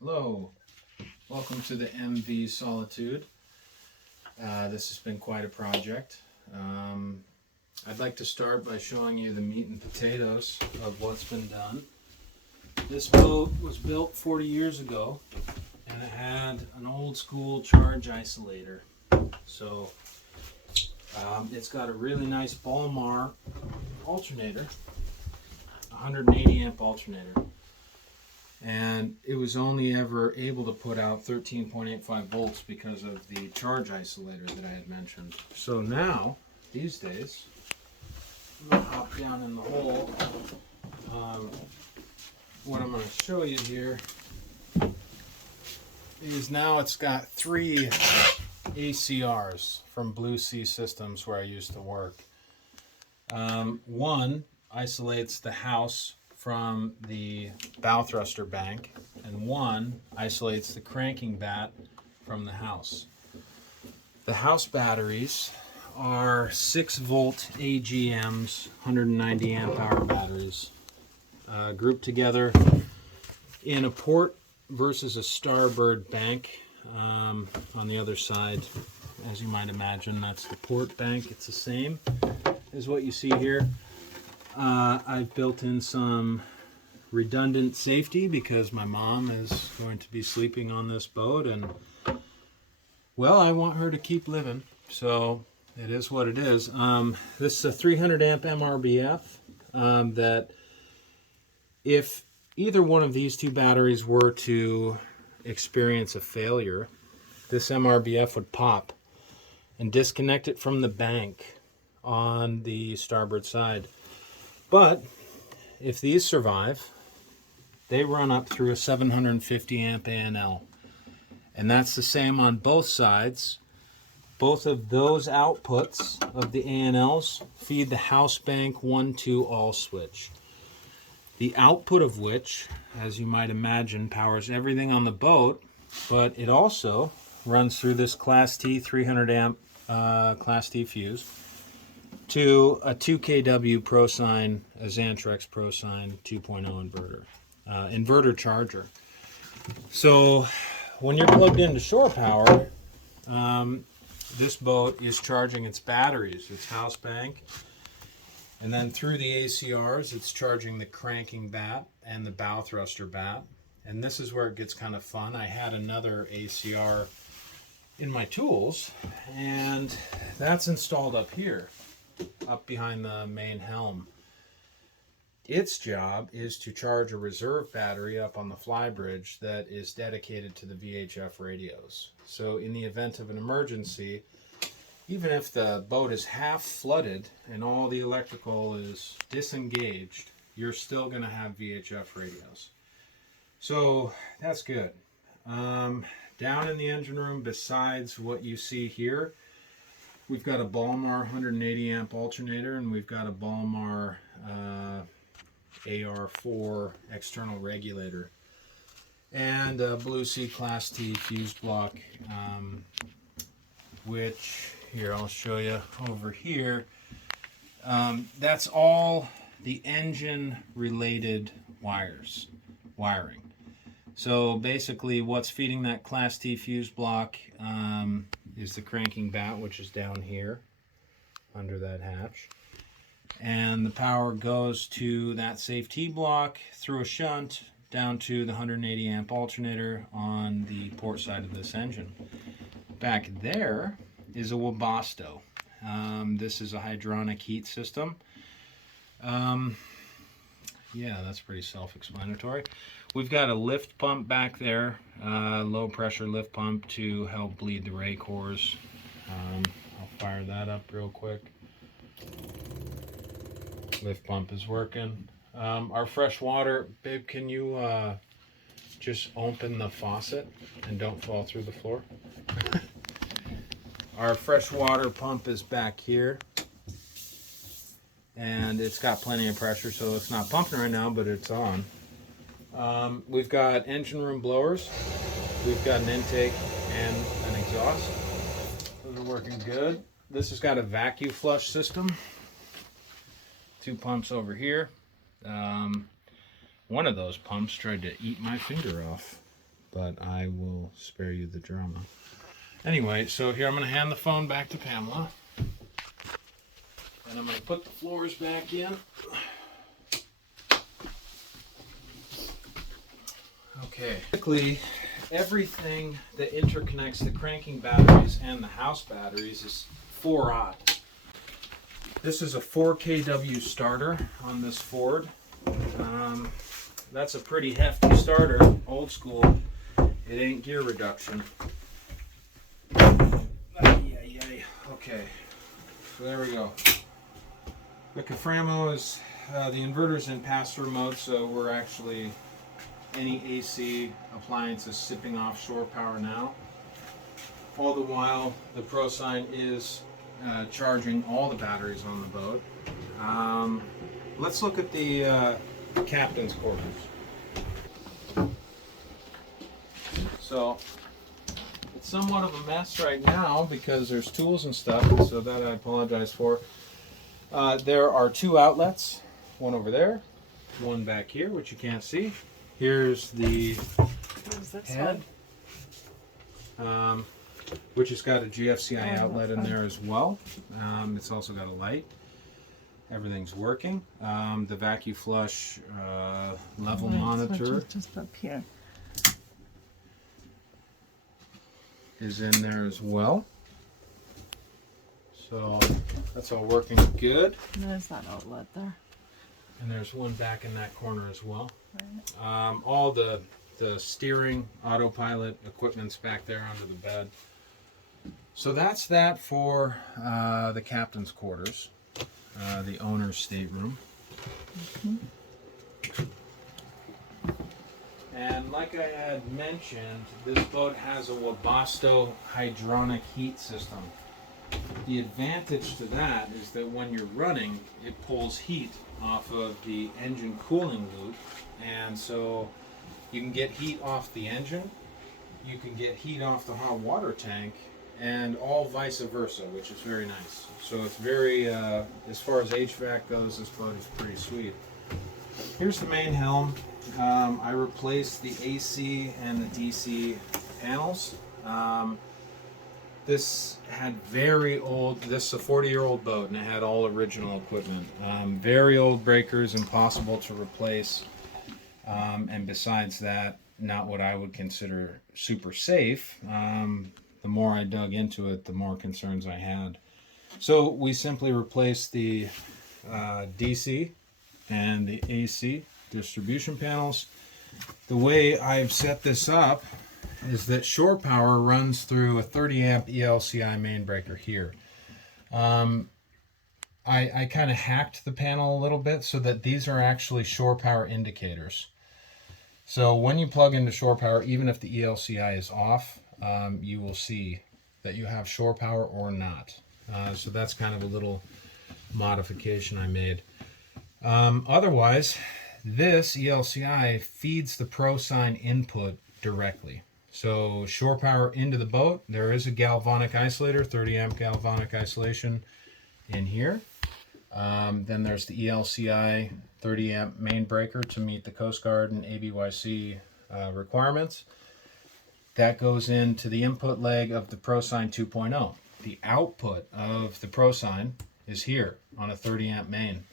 Hello, welcome to the MV Solitude. This has been quite a project. I'd like to start by showing you the meat and potatoes of what's been done. This boat was built 40 years ago and it had an old school charge isolator. So it's got a really nice Balmar alternator, 180 amp alternator. And it was only ever able to put out 13.85 volts because of the charge isolator that I had mentioned. So now, these days, I'm going to hop down in the hole. What I'm going to show you here is now it's got 3 ACRs from Blue Sea Systems where I used to work. One isolates the house from the bow thruster bank, and one isolates the cranking bat from the house. The house batteries are 6 volt AGMs, 190 amp hour batteries, grouped together in a port versus a starboard bank. On the other side, as you might imagine, that's the port bank. It's the same as what you see here. I've built in some redundant safety because my mom is going to be sleeping on this boat, and well, I want her to keep living, so it is what it is. This is a 300 amp MRBF that if either one of these two batteries were to experience a failure, this MRBF would pop and disconnect it from the bank on the starboard side. But if these survive, they run up through a 750 amp ANL. And that's the same on both sides. Both of those outputs of the ANLs feed the house bank 1-2 all switch. The output of which, as you might imagine, powers everything on the boat, but it also runs through this Class T 300 amp Class T fuse to a 2 kW ProSign, a Xantrex ProSign 2.0 inverter, inverter charger. So when you're plugged into shore power, this boat is charging its batteries, its house bank, and then through the ACRs, it's charging the cranking bat and the bow thruster bat. And this is where it gets kind of fun. I had another ACR in my tools, and that's installed up here, up behind the main helm. Its job is to charge a reserve battery up on the flybridge that is dedicated to the VHF radios. So in the event of an emergency, even if the boat is half flooded and all the electrical is disengaged, you're still going to have VHF radios. So that's good. Down in the engine room, besides what you see here, we've got a Balmar 180 amp alternator, and we've got a Balmar AR4 external regulator, and a Blue Sea Class T fuse block, which, here, I'll show you over here. That's all the engine related wiring. So basically what's feeding that Class T fuse block is the cranking bat, which is down here under that hatch. And the power goes to that safe T block through a shunt down to the 180 amp alternator on the port side of this engine. Back there is a Webasto. This is a hydronic heat system. Yeah, that's pretty self-explanatory. We've got a lift pump back there, low pressure lift pump to help bleed the ray cores. I'll fire that up real quick. Lift pump is working. Our fresh water, babe, can you just open the faucet and don't fall through the floor? Our fresh water pump is back here, and it's got plenty of pressure, so it's not pumping right now, but it's on. We've got engine room blowers. We've got an intake and an exhaust. Those are working good. This has got a vacuum flush system. 2 pumps over here. One of those pumps tried to eat my finger off. but I will spare you the drama. Anyway, so here I'm going to hand the phone back to Pamela. And I'm going to put the floors back in. Okay. Basically, everything that interconnects the cranking batteries and the house batteries is 4-aught. This is a 4 kW starter on this Ford. That's a pretty hefty starter, old school. It ain't gear reduction. Okay, so there we go. The Caframo is, the inverter's in pass-through mode, so we're actually, any AC appliance is sipping off shore power now. All the while, the ProSign is charging all the batteries on the boat. Let's look at the captain's quarters. So it's somewhat of a mess right now because there's tools and stuff, so that I apologize for. There are 2 outlets, one over there, one back here, which you can't see. Here's the head, which has got a GFCI outlet in there as well. It's also got a light. Everything's working. The vacuum flush level monitor just up here is in there as well. So that's all working good. and there's that outlet there. And there's one back in that corner as well. Right. All the steering, autopilot equipment's back there under the bed. So that's that for the captain's quarters, the owner's stateroom. And like I had mentioned, this boat has a Webasto hydronic heat system. The advantage to that is that when you're running, it pulls heat off of the engine cooling loop, and so you can get heat off the engine, you can get heat off the hot water tank, and all vice versa, which is very nice. So it's very, as far as HVAC goes, this boat is pretty sweet. Here's the main helm. I replaced the AC and the DC panels. This had very old, this is a 40-year-old boat, and it had all original equipment. Very old breakers, impossible to replace. And besides that, not what I would consider super safe. The more I dug into it, the more concerns I had. So we simply replaced the DC and the AC distribution panels. The way I've set this up is that shore power runs through a 30 amp ELCI main breaker here. I kind of hacked the panel a little bit so that these are actually shore power indicators. So when you plug into shore power, even if the ELCI is off, you will see that you have shore power or not. So that's kind of a little modification I made. Otherwise, this ELCI feeds the ProSign input directly. So shore power into the boat, there is a galvanic isolator, 30 amp galvanic isolation in here. Then there's the ELCI 30 amp main breaker to meet the Coast Guard and ABYC requirements. That goes into the input leg of the ProSign 2.0. The output of the ProSign is here on a 30 amp main.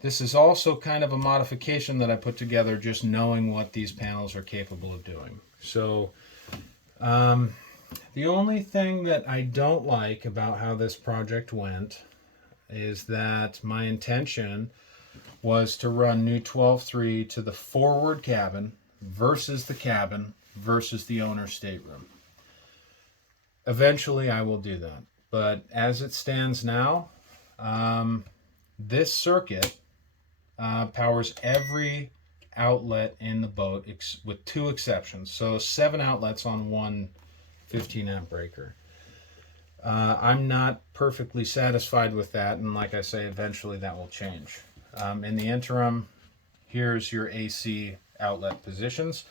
This is also kind of a modification that I put together just knowing what these panels are capable of doing. So the only thing that I don't like about how this project went is that my intention was to run new 12.3 to the forward cabin versus the owner's stateroom. Eventually I will do that, but as it stands now, this circuit powers every outlet in the boat with 2 exceptions. So 7 outlets on one 15 amp breaker. I'm not perfectly satisfied with that, and like I say, eventually that will change. In the interim, here's your AC outlet positions.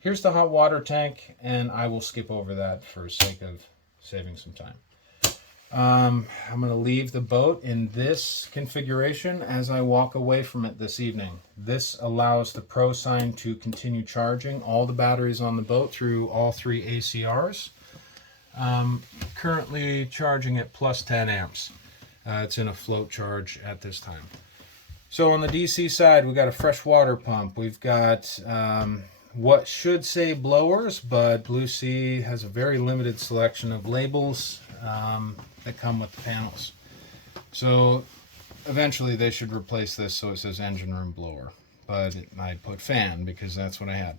Here's the hot water tank, and I will skip over that for sake of saving some time. I'm going to leave the boat in this configuration as I walk away from it this evening. This allows the Pro Sign to continue charging all the batteries on the boat through all 3 ACRs. Currently charging at plus 10 amps. It's in a float charge at this time. So on the DC side, we've got a fresh water pump. We've got what should say blowers, but Blue Sea has a very limited selection of labels that come with the panels. So eventually they should replace this so it says engine room blower, but I put fan because that's what I had.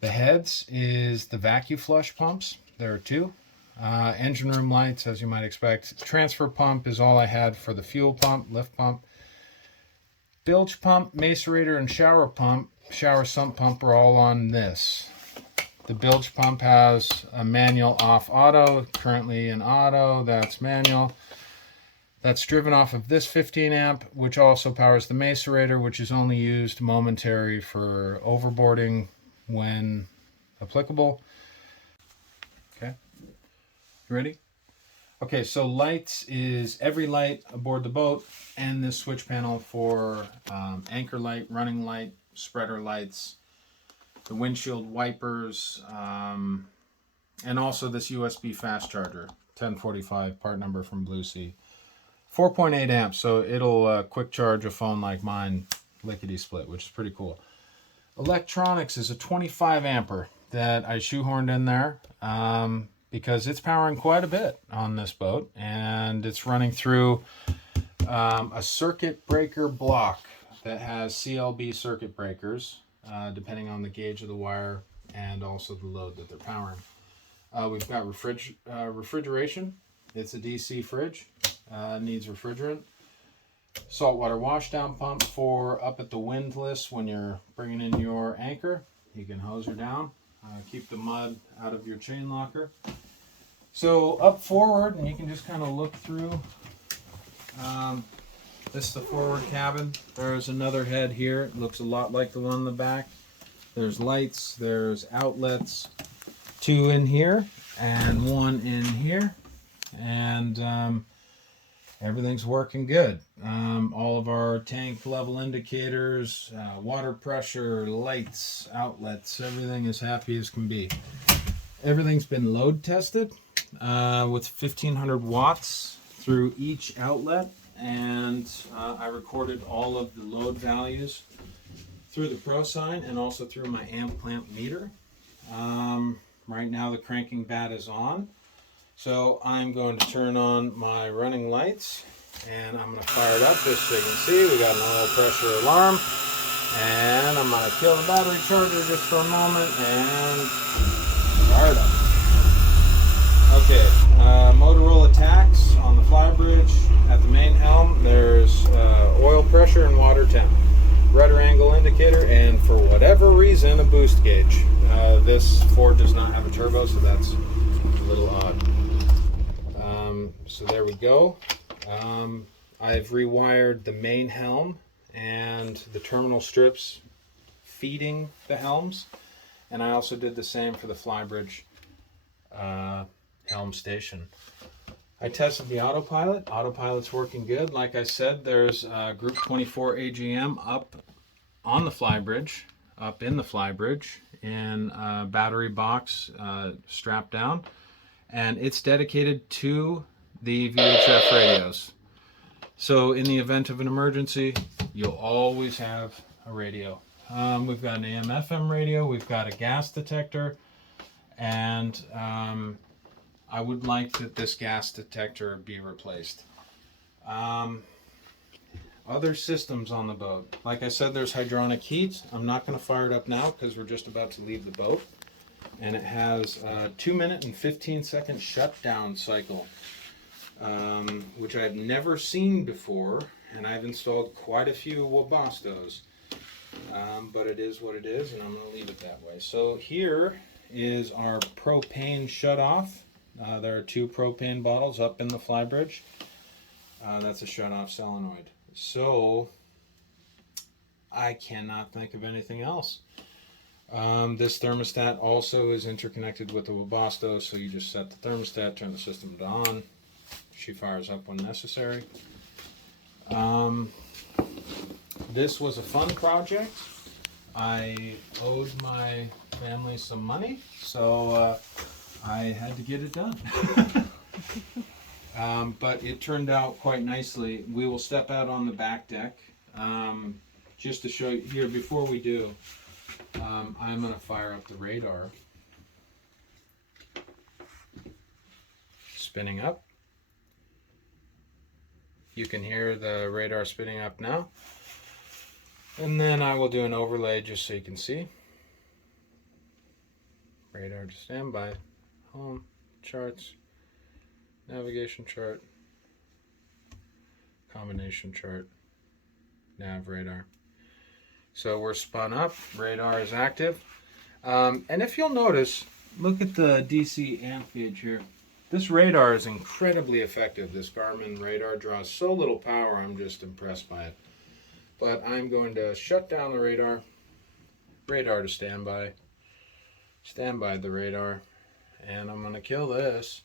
The heads is the vacuum flush pumps. There are 2. Engine room lights, as you might expect. Transfer pump is all I had for the fuel pump, lift pump. Bilge pump, macerator, and shower sump pump are all on this. The bilge pump has a manual off auto, currently in auto, that's manual. That's driven off of this 15 amp, which also powers the macerator, which is only used momentary for overboarding when applicable. Okay, you ready? Okay, so lights is every light aboard the boat and this switch panel for anchor light, running light, spreader lights, the windshield wipers, and also this USB fast charger, 1045, part number from Blue Sea. 4.8 amps, so it'll quick charge a phone like mine, lickety split, which is pretty cool. Electronics is a 25 amper that I shoehorned in there because it's powering quite a bit on this boat, and it's running through a circuit breaker block that has CLB circuit breakers, depending on the gauge of the wire and also the load that they're powering. We've got refrigeration. It's a DC fridge, needs refrigerant. Saltwater washdown pump for up at the windlass when you're bringing in your anchor. You can hose her down, keep the mud out of your chain locker. So up forward, and you can just kind of look through. This is the forward cabin. There's another head here. It looks a lot like the one in the back. There's lights, there's outlets, 2 in here and 1 in here. And everything's working good. All of our tank level indicators, water pressure, lights, outlets, everything is happy as can be. Everything's been load tested with 1500 watts through each outlet, and I recorded all of the load values through the Pro Sign and also through my amp clamp meter. Right now the cranking bat is on. So I'm going to turn on my running lights, and I'm going to fire it up just so you can see. We got an oil pressure alarm, and I'm going to kill the battery charger just for a moment and fire it up. Okay, Motorola tacks on the flybridge at the main helm. There's oil pressure and water temp, rudder angle indicator, and for whatever reason a boost gauge. This Ford does not have a turbo, so that's a little odd. So there we go. I've rewired the main helm and the terminal strips feeding the helms, and I also did the same for the flybridge helm station. I tested the autopilot. Autopilot's working good. Like I said, there's Group 24 AGM up on the flybridge, up in the flybridge, in a battery box strapped down, and it's dedicated to the VHF radios. So in the event of an emergency, you'll always have a radio. We've got an AM/FM radio, we've got a gas detector, and I would like that this gas detector be replaced. Other systems on the boat. Like I said, there's hydronic heat. I'm not going to fire it up now because we're just about to leave the boat. And it has a 2-minute and 15-second shutdown cycle, which I've never seen before. And I've installed quite a few Webasto's. But it is what it is, and I'm going to leave it that way. So here is our propane shut-off. There are 2 propane bottles up in the flybridge. That's a shut-off solenoid. So I cannot think of anything else. This thermostat also is interconnected with the Webasto, so you just set the thermostat, turn the system to on, She fires up when necessary. This was a fun project. I owed my family some money, so I had to get it done. But it turned out quite nicely. We will step out on the back deck. Just to show you here, before we do, I'm going to fire up the radar. Spinning up. You can hear the radar spinning up now. And then I will do an overlay just so you can see. Radar to standby. Home, charts, navigation chart, combination chart, nav radar. So we're spun up, radar is active. And if you'll notice, look at the DC amp gauge here. This radar is incredibly effective. This Garmin radar draws so little power, I'm just impressed by it. But I'm going to shut down the radar, radar to standby, standby the radar, and I'm going to kill this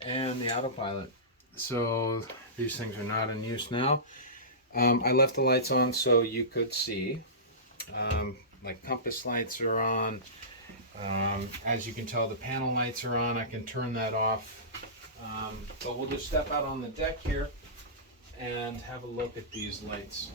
and the autopilot. So these things are not in use now. I left the lights on so you could see. Like compass lights are on. As you can tell, the panel lights are on. I can turn that off. But we'll just step out on the deck here and have a look at these lights.